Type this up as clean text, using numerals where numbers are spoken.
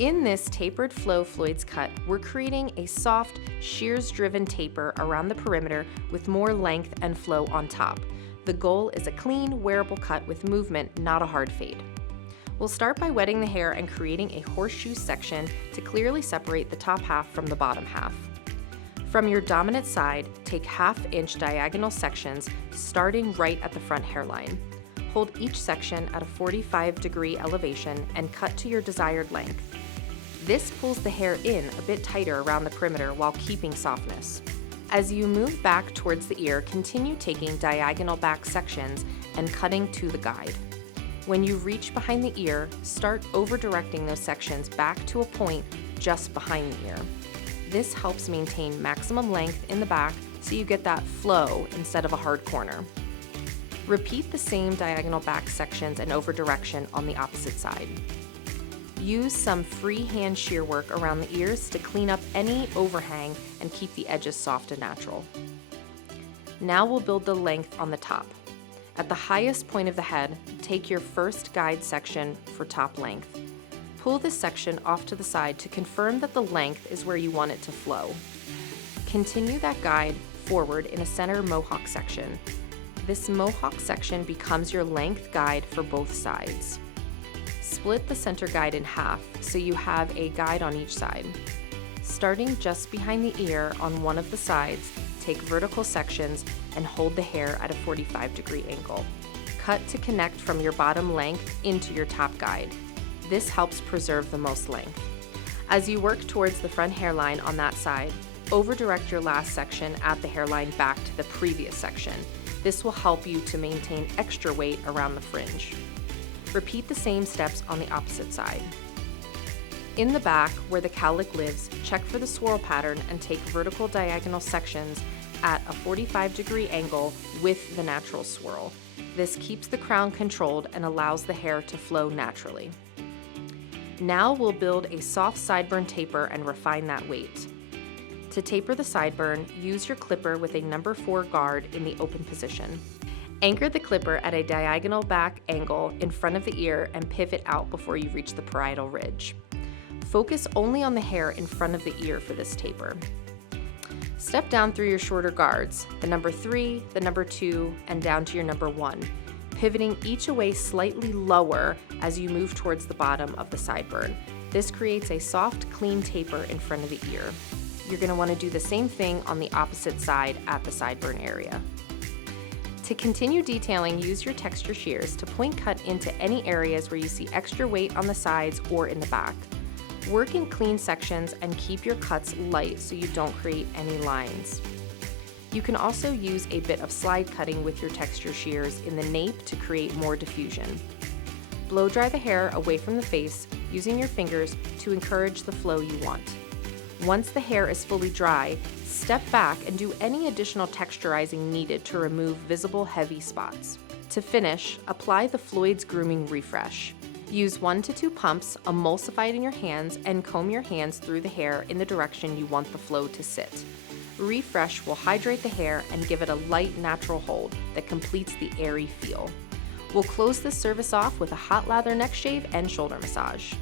In this tapered flow Floyd's cut, we're creating a soft, shears-driven taper around the perimeter with more length and flow on top. The goal is a clean, wearable cut with movement, not a hard fade. We'll start by wetting the hair and creating a horseshoe section to clearly separate the top half from the bottom half. From your dominant side, take half-inch diagonal sections starting right at the front hairline. Hold each section at a 45-degree elevation and cut to your desired length. This pulls the hair in a bit tighter around the perimeter while keeping softness. As you move back towards the ear, continue taking diagonal back sections and cutting to the guide. When you reach behind the ear, start over-directing those sections back to a point just behind the ear. This helps maintain maximum length in the back so you get that flow instead of a hard corner. Repeat the same diagonal back sections and over-direction on the opposite side. Use some freehand shear work around the ears to clean up any overhang and keep the edges soft and natural. Now we'll build the length on the top. At the highest point of the head, take your first guide section for top length. Pull this section off to the side to confirm that the length is where you want it to flow. Continue that guide forward in a center mohawk section. This mohawk section becomes your length guide for both sides. Split the center guide in half so you have a guide on each side. Starting just behind the ear on one of the sides, take vertical sections and hold the hair at a 45-degree angle. Cut to connect from your bottom length into your top guide. This helps preserve the most length. As you work towards the front hairline on that side, over-direct your last section at the hairline back to the previous section. This will help you to maintain extra weight around the fringe. Repeat the same steps on the opposite side. In the back, where the cowlick lives, check for the swirl pattern and take vertical diagonal sections at a 45-degree angle with the natural swirl. This keeps the crown controlled and allows the hair to flow naturally. Now we'll build a soft sideburn taper and refine that weight. To taper the sideburn, use your clipper with a number 4 guard in the open position. Anchor the clipper at a diagonal back angle in front of the ear and pivot out before you reach the parietal ridge. Focus only on the hair in front of the ear for this taper. Step down through your shorter guards, the number 3, the number 2, and down to your number 1, pivoting each away slightly lower as you move towards the bottom of the sideburn. This creates a soft, clean taper in front of the ear. You're going to want to do the same thing on the opposite side at the sideburn area. To continue detailing, use your texture shears to point cut into any areas where you see extra weight on the sides or in the back. Work in clean sections and keep your cuts light so you don't create any lines. You can also use a bit of slide cutting with your texture shears in the nape to create more diffusion. Blow dry the hair away from the face using your fingers to encourage the flow you want. Once the hair is fully dry, step back and do any additional texturizing needed to remove visible heavy spots. To finish, apply the Floyd's Grooming Refresh. Use 1 to 2 pumps, emulsify it in your hands, and comb your hands through the hair in the direction you want the flow to sit. Refresh will hydrate the hair and give it a light, natural hold that completes the airy feel. We'll close this service off with a hot lather neck shave and shoulder massage.